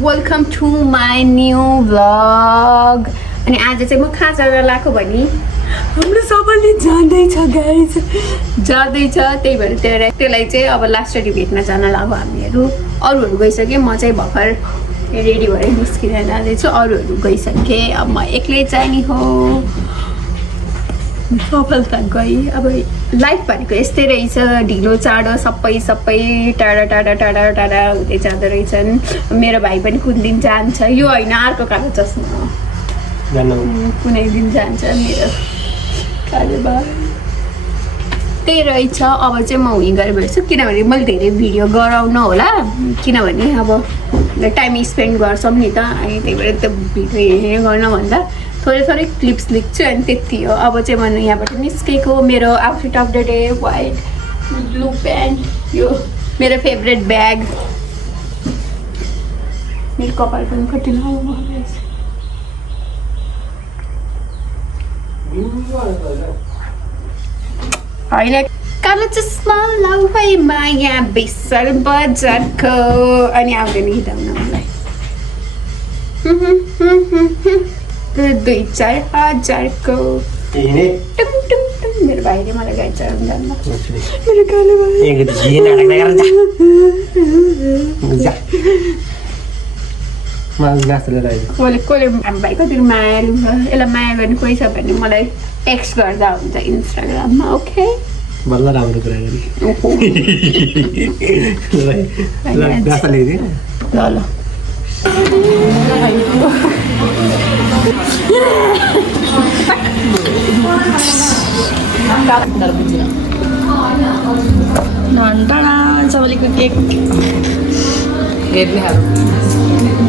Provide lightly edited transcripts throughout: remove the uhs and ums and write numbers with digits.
Welcome to my new vlog. अनि आज चाहिँ म कहाँ जान लागेको भने हाम्रो सबैले जाँदैछ गाइज, जाँदैछ। त्यही भएर त्यसलाई चाहिँ अब लास्टरी भेट्न जान लाग्यो हामीहरू। अरूहरू गइसके, म चाहिँ भर्खर रेडी भएर निस्किन जाँदैछु। अरूहरू गइसके, अब म एक्लै जाने हो। सफलता गई। अब लाइफ भनेको यस्तै रहेछ, ढिलो चाँडो सबै टाढा टाढा टाढा टाढा हुँदै जाँदो रहेछन्। मेरो भाइ पनि कुन दिन जान्छ, यो होइन अर्को कालो चस्मा कुनै दिन जान्छ मेरो काले भाइ। त्यही रहेछ। अब चाहिँ म उहीँ गएर भेट्छु, किनभने मैले धेरै भिडियो गराउन होला, किनभने अब टाइम स्पेन्ड गर्छौँ नि त। अनि त्यही भएर त्यो भिडियो हेर्ने गर्नुभन्दा थोरै थोरै क्लिप्स लेख्छु अनि त्यति हो। अब चाहिँ म यहाँबाट निस्केको। मेरो outfit of the day white blue pant, यो मेरो फेभरेट ब्याग। मेरो कपाल पनि कति लामो रहेछ। होइन कालो चस्मा लाउ है माया बेसर बजारको। अनि आउँदैन गीत आउन मलाई। 2-4 हजारको मेरो भाइले मलाई गाडी चढाउनु जान्दा। मेरो कालो भाइ कसले हाम्रो भाइ कति मायालु छ। यसलाई माया गर्ने कोही छ भने मलाई टेक्स्ट गर्दा हुन्छ इन्स्टाग्राममा। ओके बल्ल राम्रो कुरा गरी ल ल सबैको केक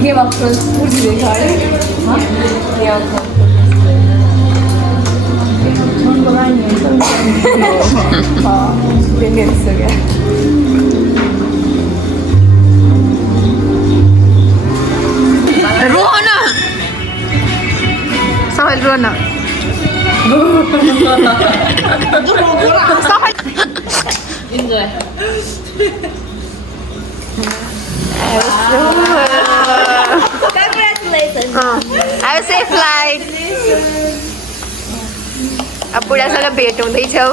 गेम अफ थ्रोन्स उठिरहेछ रोहन सबै Rohan Enjoy. Congratulations. I will say flight. अब बुढासँग भेट हुँदैछौ,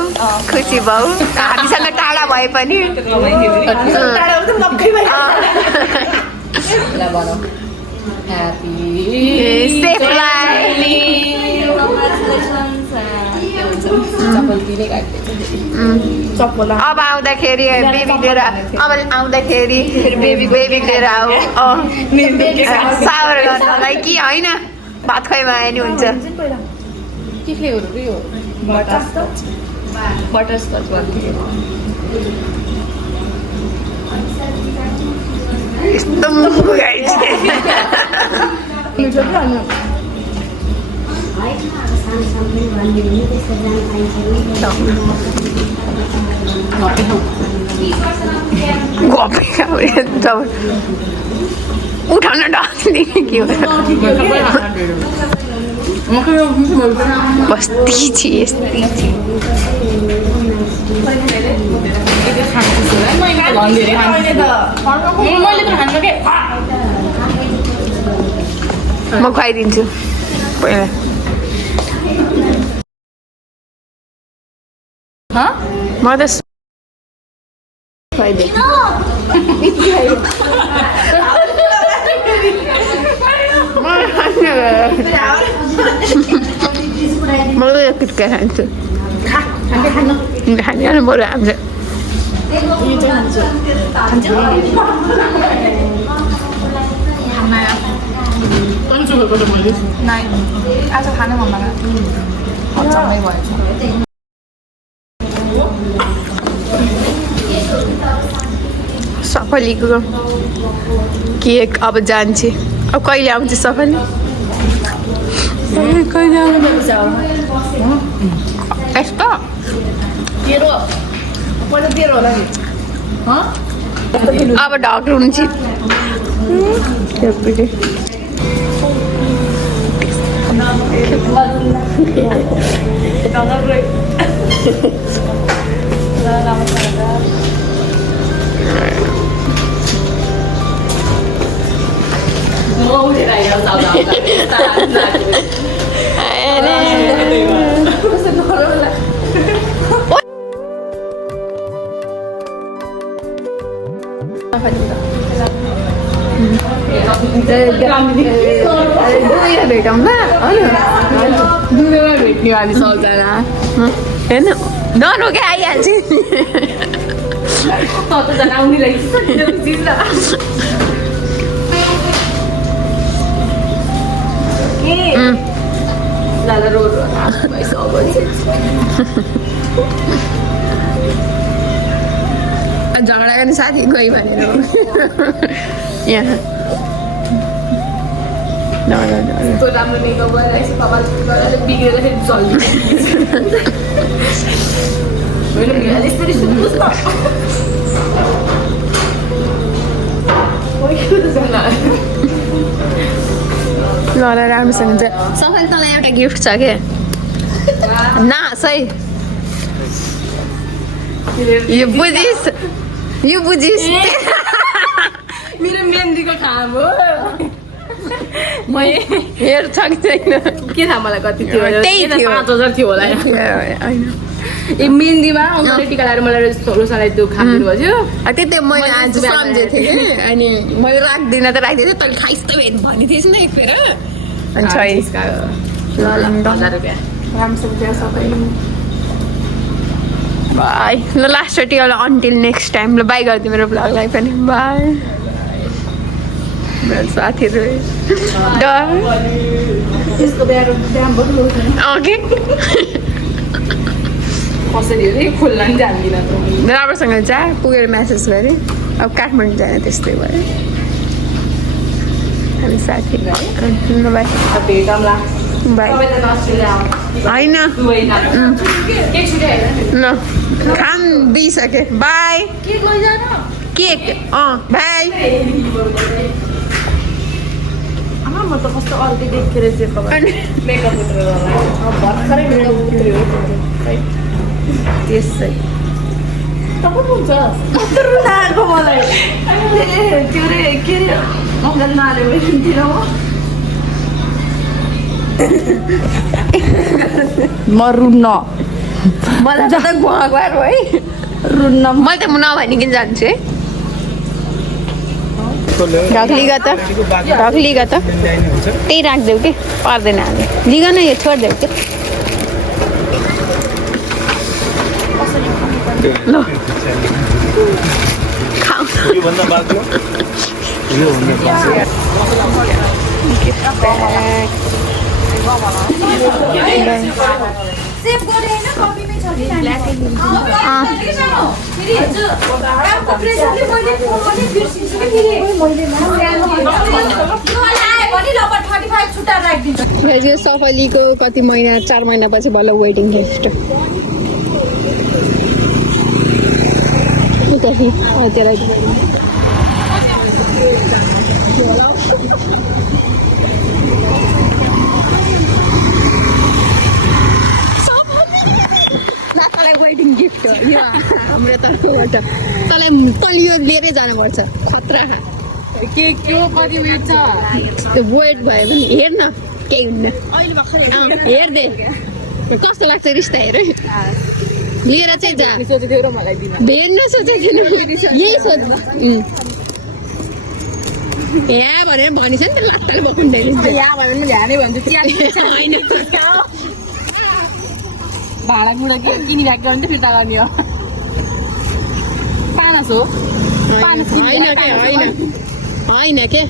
खुसी भाउ। हामीसँग टाढा भए पनि सेफ फ्लाइट। अब आउँदाखेरि बेबी लिएर, अब आउँदाखेरि बेबी लिएर आऊ सावर गर्नलाई कि होइन। भात खुवाइमा आयो नि हुन्छ। के फ्लेभर हो यो? बटरस्कच यस्तो उठाउन डाक्ने के बस्ती छि यस्तै छि। म खुवाइदिन्छु पहिला। म त खुवाइदिन्छु। म त किटका खान्छु। खाने बरु हाम्रो आज खान मन लाग्यो। हल्चमै भएछ। सफलीको केक अब जान्छ। अब कहिले आउँछ सफली? कहिले आउँछ यस्तो अब डक्टर हुन्छ। भेटौँ ल दुधमा भेट्ने हामी सबजना होइन नरोके आइहाल्छ कतजना आउने लागि दादा रोड झगडा गर्ने साथी गयो भनेर यहाँ राम्रो मेकअप गरिरहेको छ कपाल गरेर बिग्रेर फेरि चल्नु होइन यसरी सुन्नुहोस् ल ल राम्रोसँग हुन्छ सफल तँलाई एउटा गिफ्ट छ के नास है यो बुझिस् मेरो मेहन्दीको ठाम हो म हेर्छ कि छैन के थाहा मलाई कति थियो त्यही थियो 5000 थियो होला होइन ए मेहन्दीमा उनीहरूले टिका लगाएर मलाई रोसालाई त्यो खानु भयो त्यही मैले आज सम्झेको थिएँ कि अनि मैले राख्दिनँ त राख्दिनँ तैँले खाइस् त भनेको थिएछ नि एक फेर अनि छैन ल 1000 रुपियाँ राम्रोसँग त्यहाँ सबै बाई ल लास्टचोटि होला अन्टिल नेक्स्ट टाइम ल बाई गरिदिउँ मेरो ब्लगलाई पनि बाई मेरो साथीहरू त्यसको दाम बरु ओके कसरी हो रे खोल्न नि जान्दिनँ त राम्रोसँग जा पुगेर म्यासेज गरेँ अब काठमाडौँ जाने त्यस्तै भयो हामी साथी ल बाई भेटौँला बाई होइन ल खान दिइसकेँ बाई केक बाई म त कस्तो अर्कै देखेर चाहिँ मेकअप उठेर भर्खरै मेकअप उठेर त्यसै तपाईँ हुन्छ कस्तो रुना आएको मलाई त्यो रे के रे मङ्गल नाले दिनु म रुन्न मलाई त गुहार है रुन्न मैले त नभनिकन जान्छु है ढकलिगा त त्यही राखिदेऊ कि पर्दैन हामी लिगा न यो छोडिदेऊ कि ल खाऊ सेभ गरे हैन कपीमै छ नि फेरि हिजो कामको प्रेसरले मैले फोन गर्ने बिर्सिन्छु कि फेरि यो वाला आयो भने ल 35 छुट्टा राखिदिन्छु यो सफलीको कति महिना 4 महिनापछि बल्ल वेडिङ गिफ्ट वेडिङ गिफ्ट हो यो हाम्रो तर्फबाट तँलाई तैँले यो लिएरै जानुपर्छ खतरा के कति वेट छ त्यो वेट भयो भने हेर न केही हुन्न हेर्दे कस्तो लाग्छ रिस्ता हेर लिएर चाहिँ जा सोचेको थियो र मलाई दिन भेट्न सोचेको थिएन यही सोच यहाँ भनेर भनिस् नि त लात्ताले बकुन्दै यहाँ भयो भने ध्यानै भन्छु होइन भाँडाकुँडा के किनिराखेको भने त फिर्ता गर्ने हो पानस हो होइन के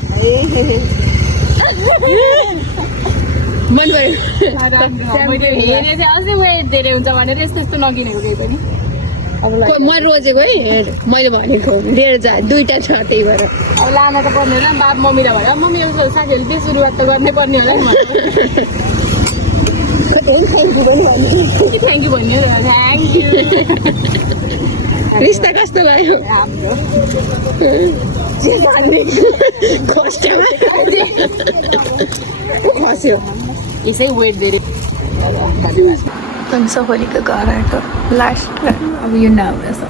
मन पऱ्यो मैले हेरेँ थिएँ अझै वेट धेरै हुन्छ भनेर यस्तो यस्तो नकिनेको केही पनि मैले रोजेको है हेर मैले भनेको लिएर जा 2टा छ त्यही भएर अब लान त पर्ने होला बाप मम्मीलाई भनेर मम्मीले साथीहरूले त्यो सुरुवात त गर्नै पर्ने होला नि थ्याङ्क थ्याङ्क यू भन्यो थ्याङ्क यू रिस्ता कस्तो लाग्यो खस्यो यसै वेट धेरै सफलीको घर आएको लास्ट अब यो नआउँदैछ